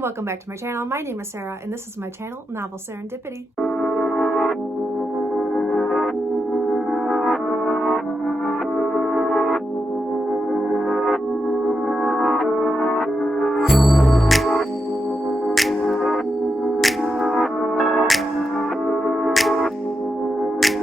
and welcome back to my channel. My name is Sarah and this is my channel, Novel Serendipity.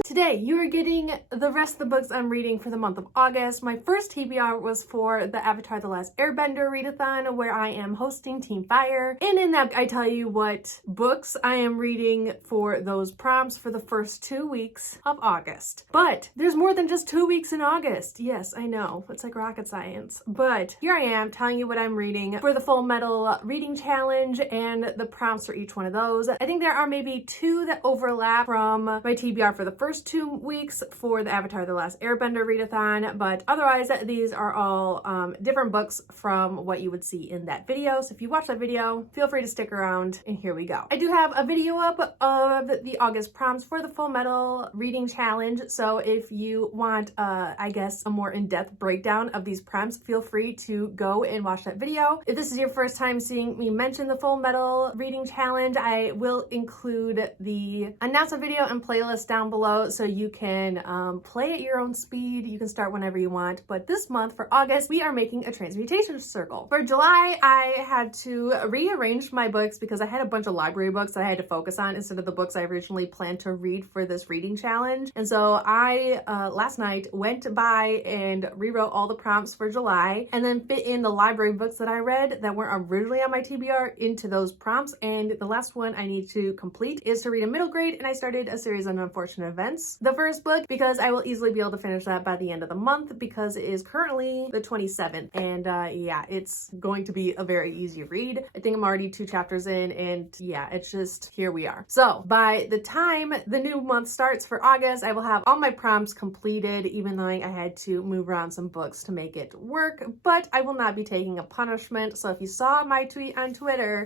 Today, you are getting the rest of the books I'm reading for the month of August. My first TBR was for the Avatar: The Last Airbender readathon, where I am hosting Team Fire. And in that, I tell you what books I am reading for those prompts for the first 2 weeks of August. But there's more than just 2 weeks in August. Yes, I know, it's like rocket science. But here I am telling you what I'm reading for the Fullmetal reading challenge and the prompts for each one of those. I think there are maybe 2 that overlap from my TBR for the first 2 weeks for the Avatar: The Last Airbender readathon, but otherwise these are all different books from what you would see in that video. So if you watch that video, feel free to stick around, and here we go. I do have a video up of the August prompts for the Fullmetal reading challenge, so if you want I guess a more in-depth breakdown of these prompts, feel free to go and watch that video. If this is your first time seeing me mention the Fullmetal reading challenge, I will include the announcement video and playlist down below so you can play at your own speed. You can start whenever you want. But this month for August, we are making a transmutation circle. For July, I had to rearrange my books because I had a bunch of library books that I had to focus on instead of the books I originally planned to read for this reading challenge. And so I, last night, went by and rewrote all the prompts for July and then fit in the library books that I read that weren't originally on my TBR into those prompts. And the last one I need to complete is to read a middle grade, and I started a series on unfortunate events. The first book, because I will easily be able to finish that by the end of the month because it is currently the 27th. And yeah, it's going to be a very easy read. I think I'm already 2 chapters in, and yeah, it's just, here we are. So by the time the new month starts for August, I will have all my prompts completed, even though I had to move around some books to make it work, but I will not be taking a punishment. So if you saw my tweet on Twitter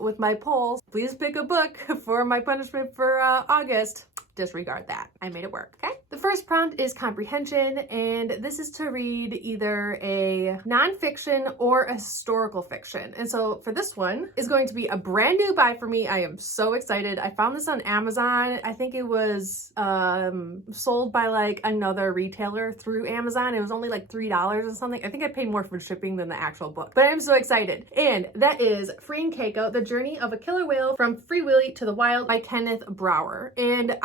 with my polls, please pick a book for my punishment for August. Disregard that. I made it work, okay? The first prompt is comprehension, and this is to read either a nonfiction or a historical fiction. And so for this one, is going to be a brand new buy for me. I am so excited. I found this on Amazon. I think it was sold by like another retailer through Amazon. It was only like $3 or something. I think I paid more for shipping than the actual book, but I'm so excited. And that is Freeing Keiko, The Journey of a Killer Whale from Free Willy to the Wild by Kenneth Brower. And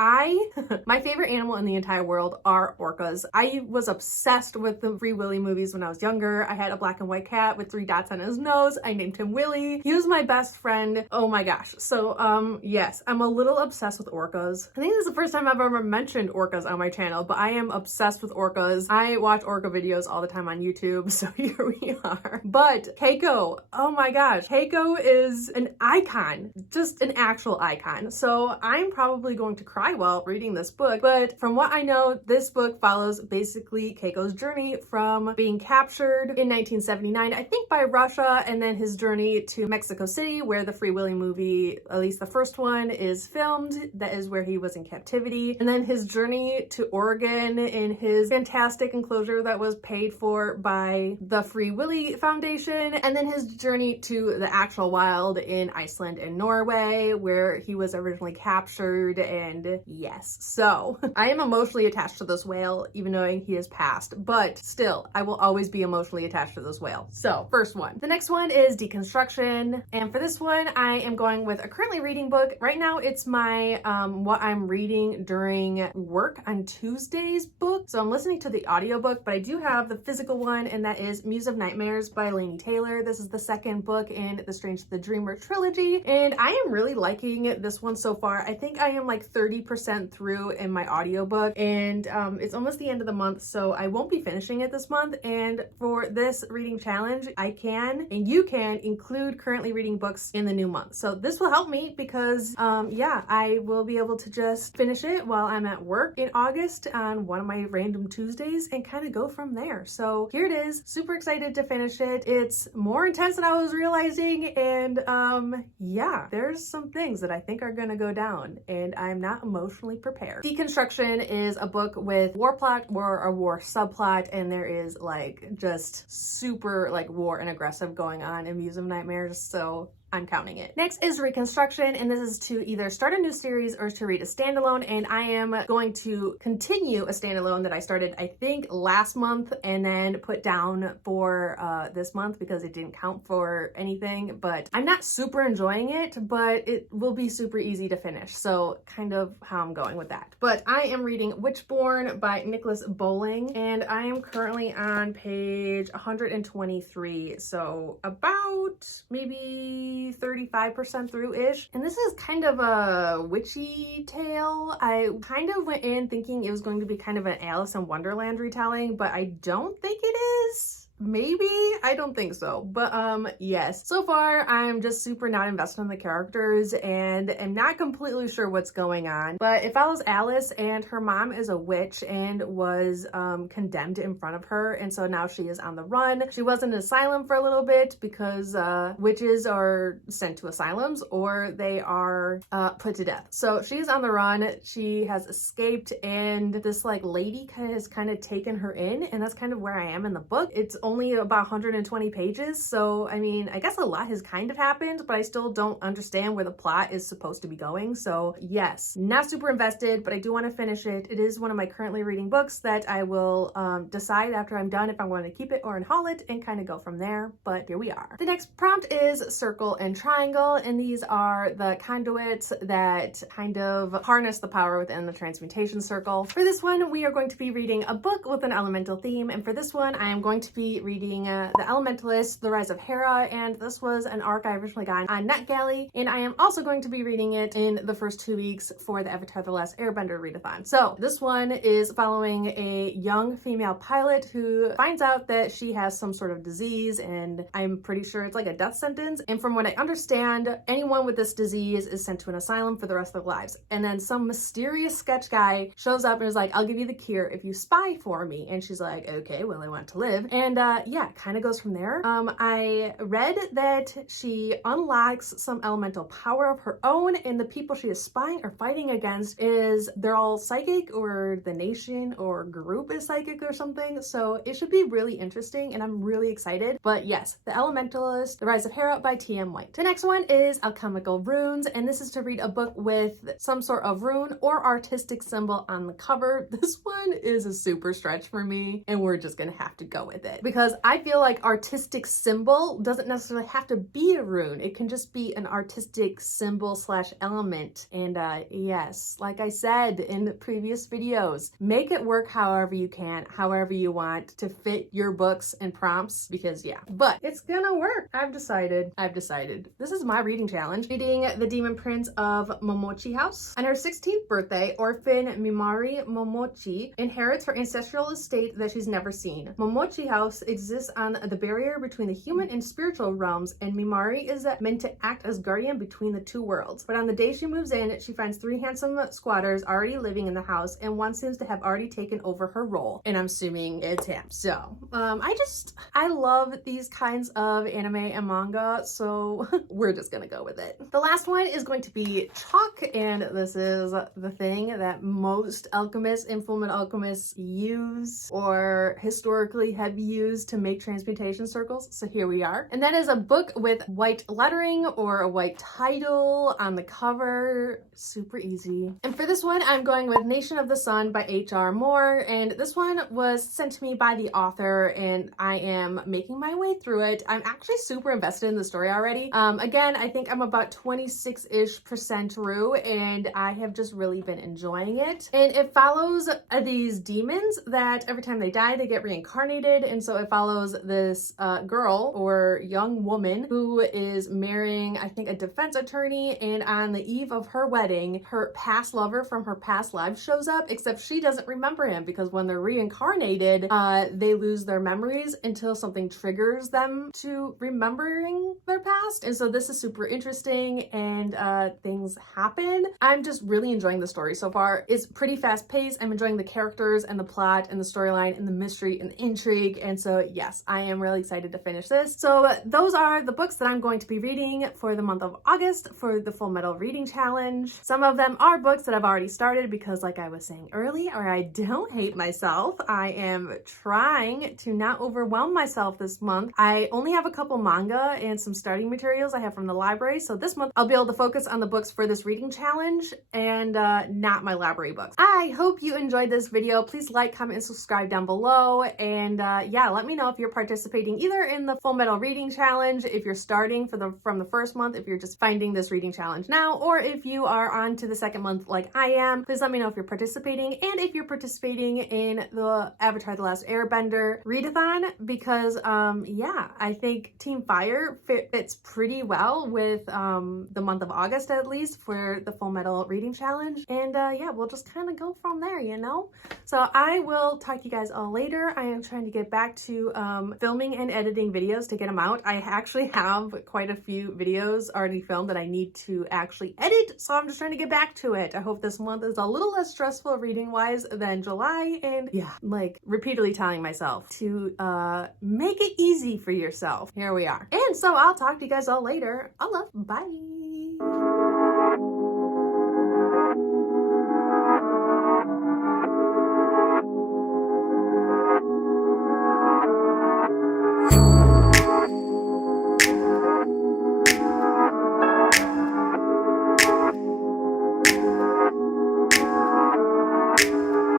my favorite animal in the entire world are orcas. I was obsessed with the Free Willy movies when I was younger. I had a black and white cat with 3 dots on his nose. I named him Willy. He was my best friend. Oh my gosh. So yes, I'm a little obsessed with orcas. I think this is the first time I've ever mentioned orcas on my channel, but I am obsessed with orcas. I watch orca videos all the time on YouTube, so here we are. But Keiko, oh my gosh, Keiko is an icon, just an actual icon. So I'm probably going to cry while reading this book, but from what I know, this book follows basically Keiko's journey from being captured in 1979, I think by Russia, and then his journey to Mexico City, where the Free Willy movie, at least the first one, is filmed. That is where he was in captivity. And then his journey to Oregon in his fantastic enclosure that was paid for by the Free Willy Foundation. And then his journey to the actual wild in Iceland and Norway, where he was originally captured. And yes, so I am emotionally attached to this whale, even knowing he has passed, but still, I will always be emotionally attached to this whale. So, first one. The next one is Deconstruction, and for this one, I am going with a currently reading book. Right now, it's my, what I'm reading during work on Tuesdays book, so I'm listening to the audiobook, but I do have the physical one, and that is Muse of Nightmares by Laini Taylor. This is the second book in the Strange the Dreamer trilogy, and I am really liking this one so far. I think I am like 30% through in my audiobook, and it's almost the end of the month, so I won't be finishing it this month. And for this reading challenge, I can and you can include currently reading books in the new month. So this will help me because yeah, I will be able to just finish it while I'm at work in August on one of my random Tuesdays and kind of go from there. So here it is. Super excited to finish it. It's more intense than I was realizing, and yeah, there's some things that I think are gonna go down, and I'm not emotionally prepared. Deconstruction is a book with war plot or a war subplot, and there is like just super like war and aggressive going on in Muse of Nightmares. So I'm counting it. Next is Reconstruction, and this is to either start a new series or to read a standalone, and I am going to continue a standalone that I started, I think, last month and then put down for this month because it didn't count for anything, but I'm not super enjoying it, but it will be super easy to finish, so kind of how I'm going with that. But I am reading Witchborn by Nicholas Bowling, and I am currently on page 123, so about maybe 35% through-ish. And this is kind of a witchy tale. I kind of went in thinking it was going to be kind of an Alice in Wonderland retelling, but I don't think it is. Maybe? I don't think so. But yes. So far, I'm just super not invested in the characters and am not completely sure what's going on. But it follows Alice, and her mom is a witch and was condemned in front of her. And so now she is on the run. She was in an asylum for a little bit because witches are sent to asylums or they are put to death. So she's on the run. She has escaped, and this like lady has kind of taken her in, and that's kind of where I am in the book. It's only about 120 pages, so I mean, I guess a lot has kind of happened, but I still don't understand where the plot is supposed to be going. So yes, not super invested, but I do want to finish it. It is one of my currently reading books that I will decide after I'm done if I'm going to keep it or unhaul it and kind of go from there, but here we are. The next prompt is Circle and Triangle, and these are the conduits that kind of harness the power within the transmutation circle. For this one, we are going to be reading a book with an elemental theme, and for this one, I am going to be reading The Elementalist, The Rise of Hera, and this was an arc I originally got on NetGalley, and I am also going to be reading it in the first 2 weeks for the Avatar The Last Airbender readathon. So this one is following a young female pilot who finds out that she has some sort of disease, and I'm pretty sure it's like a death sentence, and from what I understand, anyone with this disease is sent to an asylum for the rest of their lives. And then some mysterious sketch guy shows up and is like, I'll give you the cure if you spy for me, and she's like, okay, well, I want to live. And yeah, kind of goes from there. I read that she unlocks some elemental power of her own, and the people she is spying or fighting against they're all psychic, or the nation or group is psychic or something. So it should be really interesting, and I'm really excited. But yes, The Elementalist, The Rise of Hera by T.M. White. The next one is Alchemical Runes, and this is to read a book with some sort of rune or artistic symbol on the cover. This one is a super stretch for me, and we're just gonna have to go with it, because I feel like artistic symbol doesn't necessarily have to be a rune. It can just be an artistic symbol slash element. And yes, like I said in the previous videos, make it work however you can, however you want to fit your books and prompts, because yeah, but it's gonna work. I've decided. This is my reading challenge. Reading The Demon Prince of Momochi House. On her 16th birthday, orphan Mimari Momochi inherits her ancestral estate that she's never seen. Momochi House exists on the barrier between the human and spiritual realms, and Mimari is meant to act as guardian between the two worlds. But on the day she moves in, she finds 3 handsome squatters already living in the house, and one seems to have already taken over her role, and I'm assuming it's him. So I love these kinds of anime and manga, so we're just gonna go with it. The last one is going to be Chalk, and this is the thing that most alchemists and Fullmetal alchemists use or historically have used to make transmutation circles. So here we are. And that is a book with white lettering or a white title on the cover. Super easy. And for this one, I'm going with Nation of the Sun by H.R. Moore. And this one was sent to me by the author, and I am making my way through it. I'm actually super invested in the story already. Again, I think I'm about 26-ish% through, and I have just really been enjoying it. And it follows these demons that every time they die, they get reincarnated. And so it follows this girl or young woman who is marrying, I think, a defense attorney, and on the eve of her wedding, her past lover from her past life shows up, except she doesn't remember him, because when they're reincarnated, they lose their memories until something triggers them to remembering their past. And so this is super interesting, and things happen. I'm just really enjoying the story so far. It's pretty fast paced. I'm enjoying the characters and the plot and the storyline and the mystery and the intrigue, and so so yes, I am really excited to finish this. So those are the books that I'm going to be reading for the month of August for the Fullmetal reading challenge. Some of them are books that I've already started because, like I was saying earlier, I don't hate myself. I am trying to not overwhelm myself this month. I only have a couple manga and some starting materials I have from the library, so this month I'll be able to focus on the books for this reading challenge and not my library books. I hope you enjoyed this video. Please like, comment, and subscribe down below, and yeah, let me know if you're participating either in the Fullmetal reading challenge, if you're starting from the first month, if you're just finding this reading challenge now, or if you are on to the second month like I am. Please let me know if you're participating, and if you're participating in the Avatar: The Last Airbender readathon, because yeah, I think Team Fire fits pretty well with the month of August, at least, for the Fullmetal reading challenge. And yeah, we'll just kind of go from there, you know? So I will talk to you guys all later. I am trying to get back to filming and editing videos to get them out. I actually have quite a few videos already filmed that I need to actually edit, so I'm just trying to get back to it. I hope this month is a little less stressful reading wise than July, and yeah, like repeatedly telling myself to make it easy for yourself. Here we are. And so I'll talk to you guys all later. Allah, bye.